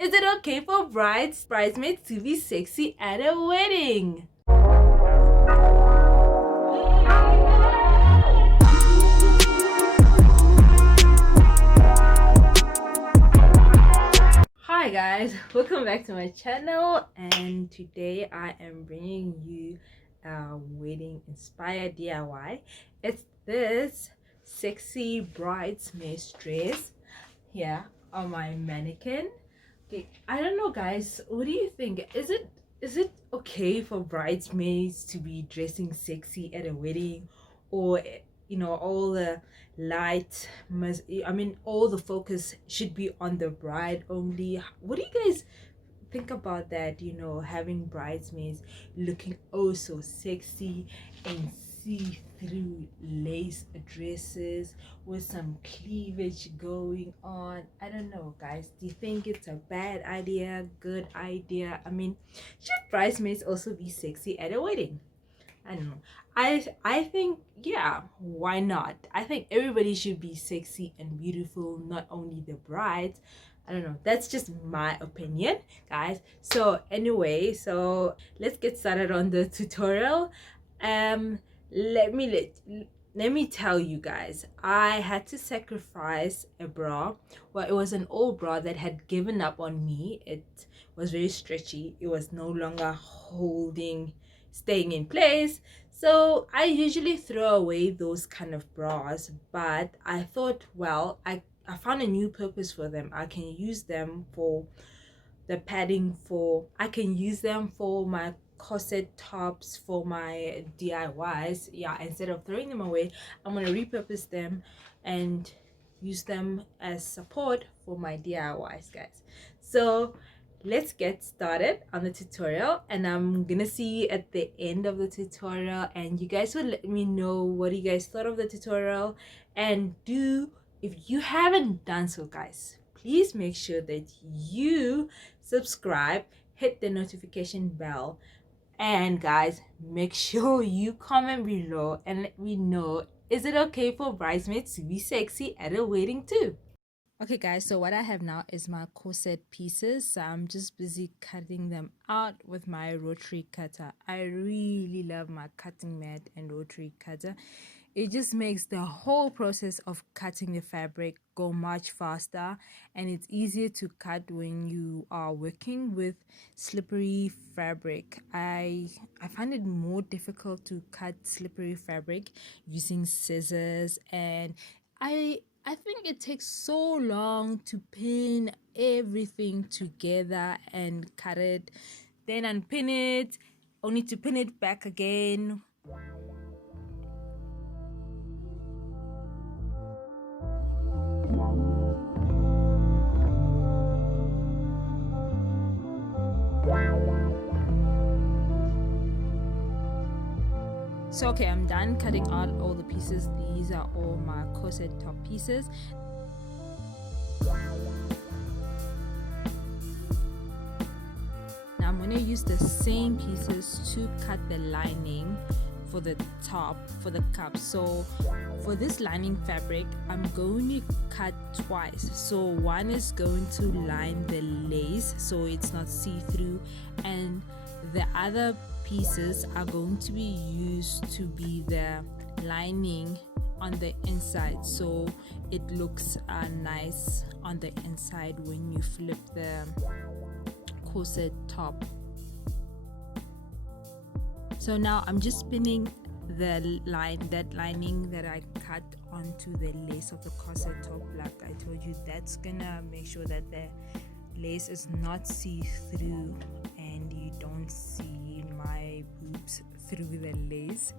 Is it okay for bridesmaids to be sexy at a wedding? Hi guys, welcome back to my channel, and today I am bringing you a wedding inspired DIY. It's this sexy bridesmaid dress here on my mannequin. Okay, I don't know guys, what do you think? Is it okay for bridesmaids to be dressing sexy at a wedding, or all the light must, I mean, all the focus should be on the bride only? What do you guys think about that? Having bridesmaids looking oh so sexy and see-through lace dresses with some cleavage going on. I don't know guys, do you think it's a bad idea, good idea? I mean, should bridesmaids also be sexy at a wedding? I don't know. I think, yeah, why not? I think everybody should be sexy and beautiful, not only the brides. I don't know. That's just my opinion, guys. So anyway, so let's get started on the tutorial. Um, let me let me tell you guys, I had to sacrifice a bra. Well, it was an old bra that had given up on me. It was very stretchy. It was no longer staying in place. So I usually throw away those kind of bras, but I thought, well, I found a new purpose for them. I can use them for the padding, I can use them for my corset tops, for my DIYs. Yeah, instead of throwing them away, I'm gonna repurpose them and use them as support for my DIYs, guys. So let's get started on the tutorial, and I'm gonna see you at the end of the tutorial, and you guys will let me know what you guys thought of the tutorial. And if you haven't done so, guys, please make sure that you subscribe, hit the notification bell, and guys, make sure you comment below and let me know, is it okay for bridesmaids to be sexy at a wedding too? Okay guys, so what I have now is my corset pieces. So I'm just busy cutting them out with my rotary cutter. I really love my cutting mat and rotary cutter. It just makes the whole process of cutting the fabric go much faster, and it's easier to cut when you are working with slippery fabric. I find it more difficult to cut slippery fabric using scissors, and I think it takes so long to pin everything together and cut it, then unpin it, only to pin it back again. So okay, I'm done cutting out all the pieces. These are all my corset top pieces. Now I'm going to use the same pieces to cut the lining for the top, for the cup. So for this lining fabric, I'm going to cut twice. So one is going to line the lace so it's not see-through, and the other pieces are going to be used to be the lining on the inside, so it looks nice on the inside when you flip the corset top. So now I'm just pinning that lining that I cut onto the lace of the corset top. Like I told you, that's gonna make sure that the lace is not see-through and you don't see my boobs through the lace.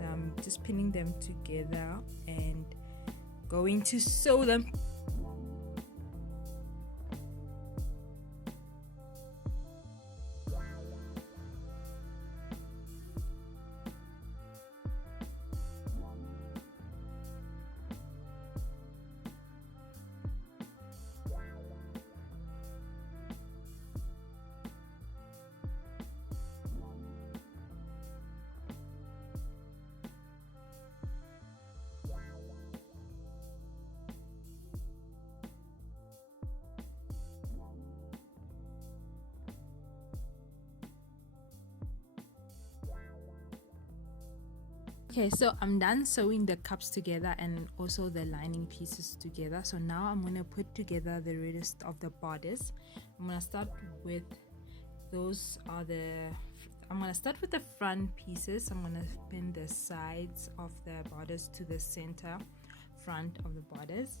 I'm just pinning them together and going to sew them. Okay, so I'm done sewing the cups together and also the lining pieces together. So now I'm going to put together the rest of the bodice. I'm going to start with I'm going to start with the front pieces. I'm going to pin the sides of the bodice to the center front of the bodice.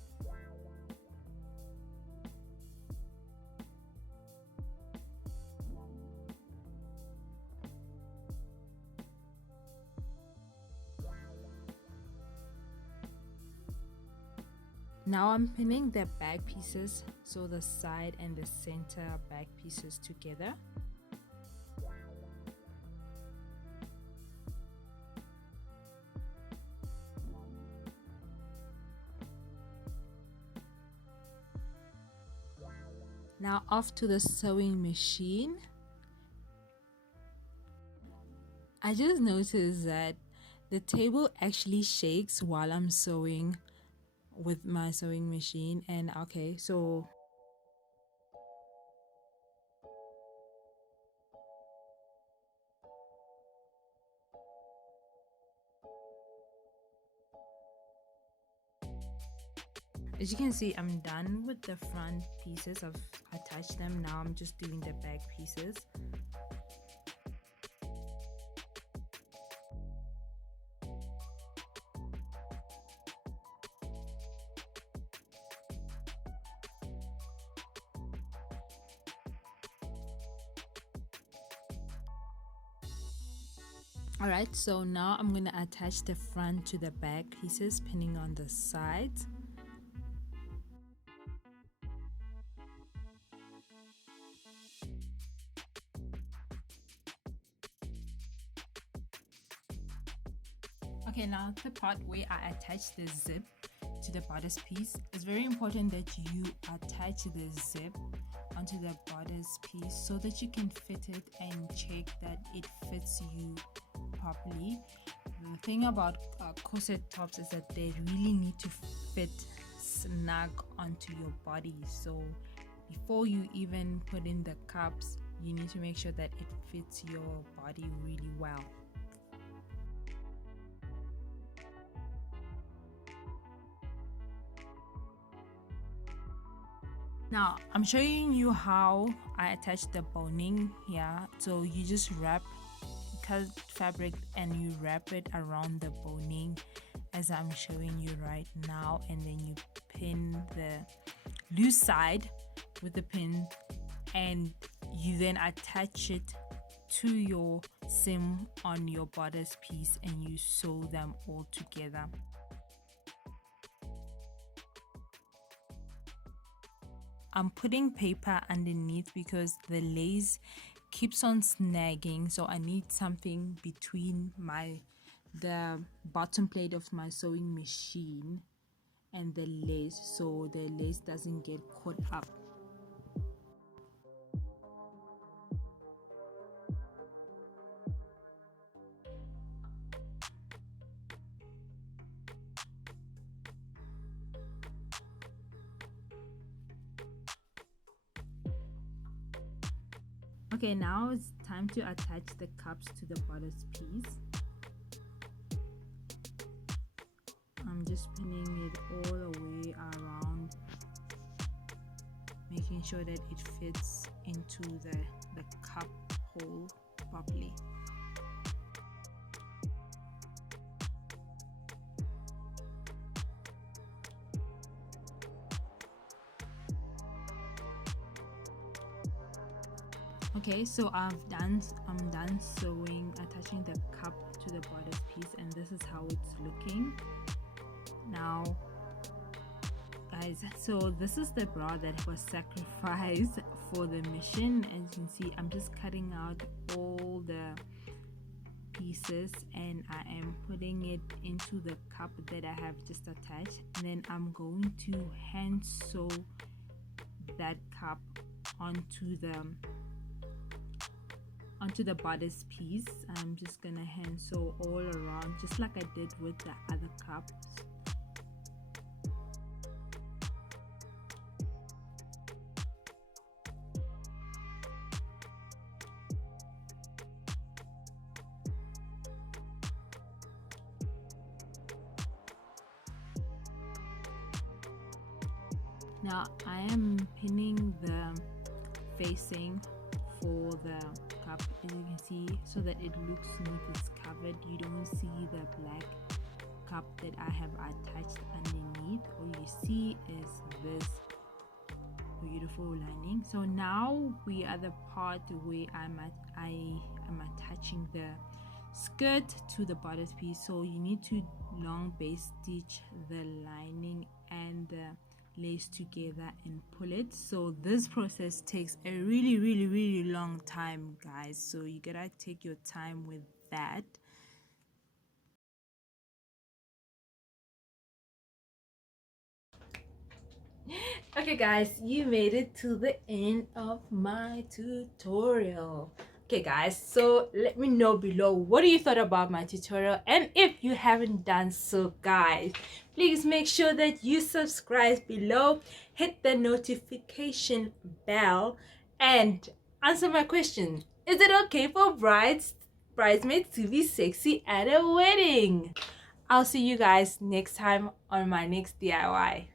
Now I'm pinning the back pieces, so the side and the center back pieces together. Now off to the sewing machine. I just noticed that the table actually shakes while I'm sewing with my sewing machine, and okay, so as you can see, I'm done with the front pieces. I've attached them. Now I'm just doing the back pieces. Alright, so now I'm going to attach the front to the back pieces, pinning on the sides. Okay, now the part where I attach the zip to the bodice piece. It's very important that you attach the zip onto the bodice piece so that you can fit it and check that it fits you properly. The thing about corset tops is that they really need to fit snug onto your body. So before you even put in the cups, you need to make sure that it fits your body really well. Now I'm showing you how I attach the boning here. So you just cut fabric and you wrap it around the boning as I'm showing you right now, and then you pin the loose side with the pin and you then attach it to your seam on your bodice piece and you sew them all together. I'm putting paper underneath because the lace keeps on snagging, so I need something between the bottom plate of my sewing machine and the lace so the lace doesn't get caught up. Okay, now it's time to attach the cups to the bodice piece. I'm just pinning it all the way around, making sure that it fits into the cup hole properly. Okay, so I'm done sewing, attaching the cup to the bodice piece, and this is how it's looking now, guys. So this is the bra that was sacrificed for the mission. As you can see, I'm just cutting out all the pieces and I am putting it into the cup that I have just attached, and then I'm going to hand sew that cup onto the bodice piece. I'm just gonna hand sew all around just like I did with the other cups. Now I am pinning the facing for the cup, as you can see, so that it looks smooth, it's covered. You don't see the black cup that I have attached underneath. All you see is this beautiful lining. So now we are the part where I am attaching the skirt to the bodice piece. So you need to long base stitch the lining and the lace together and pull it. So this process takes a really long time, guys, so you gotta take your time with that. Okay guys, you made it to the end of my tutorial. Okay guys, so let me know below what do you thought about my tutorial, and if you haven't done so, guys, please make sure that you subscribe below, hit the notification bell, and answer my question. Is it okay for bridesmaids to be sexy at a wedding? I'll see you guys next time on my next DIY.